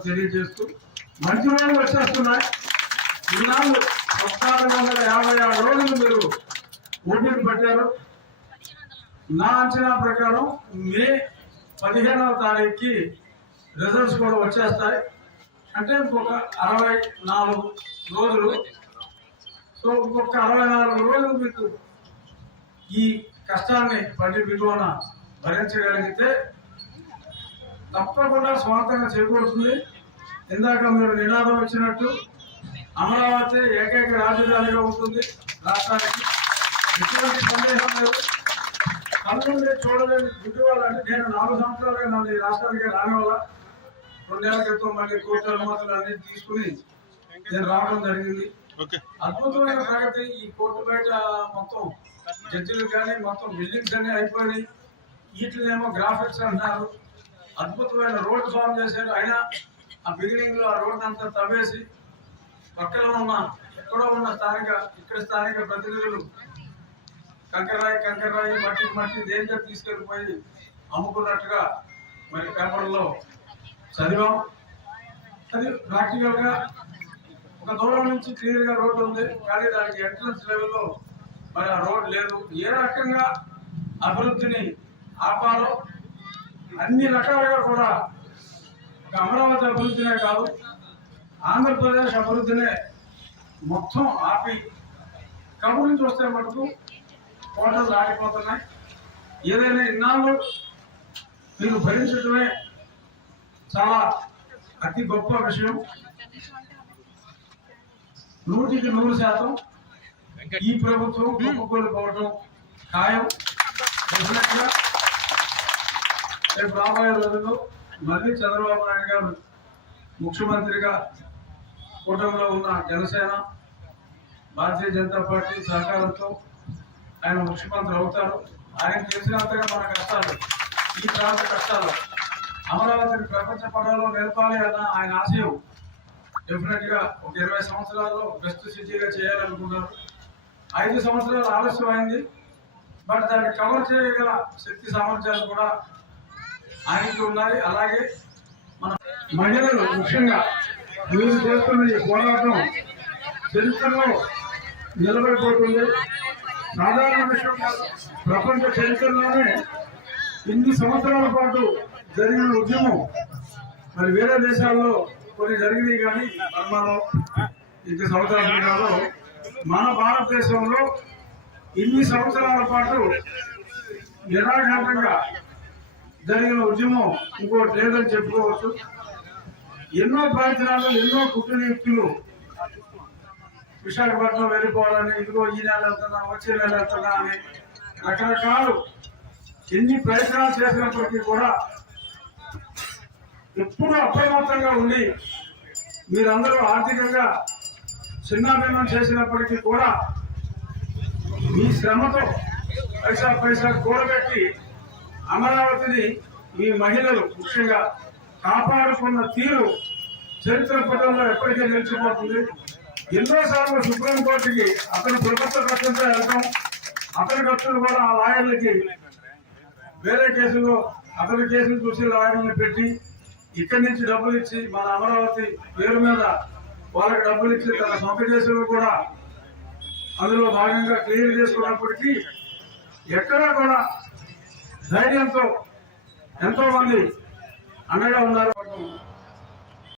తెలియజేస్తూ మంచి రోజులు వచ్చేస్తున్నాయి. ఇన్నాళ్ళు పద్నాలుగు వందల యాభై ఆరు రోజులు మీరు ఓటీని పట్టారు. నా అంచనా ప్రకారం మే పదిహేనవ తారీఖుకి రిజల్ట్స్ కూడా వచ్చేస్తాయి. అంటే ఇంకొక అరవై నాలుగు రోజులు. సో ఇంకొక అరవై నాలుగు రోజులు మీకు ఈ కష్టాన్ని పట్టి విలువన భరించగలిగితే తప్పకుండా స్వాతంత్రం చేకూరుతుంది. ఇందాక మీరు నినాదం ఇచ్చినట్టు అమరావతి ఏకైక రాజధానిగా ఉంటుంది రాష్ట్రానికి. ఎటువంటి సందేహం లేదు. కళ్ళుండి చూడలేని గుడ్డి వాళ్ళంటే నేను నాలుగు సంవత్సరాలుగా నన్ను ఈ రాష్ట్రానికి రాని వల్ల రెండేళ్ళ క్రితం మళ్ళీ కోర్టు అనుమతులు అన్ని తీసుకుని నేను రావడం జరిగింది. ఓకే. అద్భుతమైన ప్రగతి. ఈ కోర్టు బయట మొత్తం జడ్జిలు కానీ మొత్తం బిల్డింగ్స్ అన్ని అయిపోయి వీటినేమో గ్రాఫిక్స్ అంటున్నారు. అద్భుతమైన రోడ్డు ఫామ్ చేశారు. అయినా ఆ బిగినింగ్లో ఆ రోడ్డు అంతా తవ్వేసి పక్కలో ఉన్న ఎక్కడో ఉన్న స్థానిక ఇక్కడ స్థానిక ప్రతినిధులు కంకరాయి కంకరాయి మట్టి మట్టి దేనితో తీసుకెళ్ళిపోయి అమ్ముకున్నట్టుగా మరి పేపర్లో చదివాం. అది ప్రాక్టికల్గా ఒక దూరం నుంచి క్లియర్గా ఉంది. కానీ దానికి ఎంట్రన్స్ లెవెల్లో మరి ఆ రోడ్ లేదు. ఏ రకంగా అభివృద్ధిని ఆపాలో అన్ని రకాలుగా కూడా ఒక అమరావతి అభివృద్ధినే కాదు ఆంధ్రప్రదేశ్ అభివృద్ధినే మొత్తం ఆపి కబుర్ నుంచి వస్తే మటుకు కోటలు దాటిపోతున్నాయి. ఏదైనా ఇన్నాళ్ళు మీరు భరించడమే చాలా అతి గొప్ప విషయం. నూటికి నూరు శాతం ఈ ప్రభుత్వం కుప్పకూలిపోవడం ఖాయం. డెఫినెట్గా రేపు రాబోయే రోజుల్లో మళ్ళీ చంద్రబాబు నాయుడు గారు ముఖ్యమంత్రిగా కూటమిలో ఉన్న జనసేన భారతీయ జనతా పార్టీ సహకారంతో ఆయన ముఖ్యమంత్రి అవుతారు. ఆయన తెలిసినంతగా మన కష్టాలు ఈ ప్రాంత కష్టాలు అమరావతిని ప్రపంచ పడంలో నిలపాలి అన్న ఆయన ఆశయం డెఫినెట్గా ఒక ఇరవై సంవత్సరాల్లో బెస్ట్ సిటీగా చేయాలనుకున్నారు. ఐదు సంవత్సరాలు ఆలస్యం అయింది బట్ దాన్ని కవర్ చేయగల శక్తి సామర్థ్యాలు కూడా ఆయనకి ఉన్నాయి అలాగే మన మహిళలు ముఖ్యంగా మీరు చేస్తున్న ఈ పోరాటం చరిత్రలో నిలబడిపోతుంది. సాధారణ విషయం ప్రపంచ చరిత్రలోనే ఇన్ని సంవత్సరాల పాటు జరిగిన ఉద్యమం మరి వేరే దేశాల్లో కొన్ని జరిగినాయి కానీ బర్మాలో ఇంత సంవత్సరాల కాదు. మన భారతదేశంలో ఇన్ని సంవత్సరాల పాటు నిరాఘాటంగా జరిగిన ఉద్యమం ఇంకోటి లేదని చెప్పుకోవచ్చు. ఎన్నో ప్రయత్నాలు ఎన్నో కుటుంబీకులు విశాఖపట్నం వెళ్ళిపోవాలని ఇదిగో ఈ నెల వెళ్తున్నా వచ్చే నెల వెళ్తున్నా అని రకరకాలు ఎన్ని ప్రయత్నాలు చేసినప్పటికీ కూడా ఎప్పుడూ అప్రమత్తంగా ఉండి మీరందరూ ఆర్థికంగా చిన్నాభిన్నం చేసినప్పటికీ కూడా మీ శ్రమతో పైసా పైసా కూడబెట్టి అమరావతిని మీ మహిళలు ముఖ్యంగా కాపాడుకున్న తీరు చరిత్ర పటంలో ఎప్పటికీ నిలిచిపోతుంది. ఎన్నోసార్లు సుప్రీంకోర్టుకి అతని ప్రభుత్వ ఖర్చులతో వెళ్తాం. అతని ఖర్చులు కూడా ఆ లాయర్లకి వేరే కేసులో అతని కేసులు చూసి లాయర్లను పెట్టి ఇక్కడి నుంచి డబ్బులు ఇచ్చి మన అమరావతి పేరు మీద వాళ్ళకి డబ్బులు ఇచ్చి తన సొంత కేసులు కూడా అందులో భాగంగా క్లియర్ చేసుకున్నప్పటికీ ఎక్కడా కూడా ధైర్యంతో ఎంతో మంది అండగా ఉన్నారు.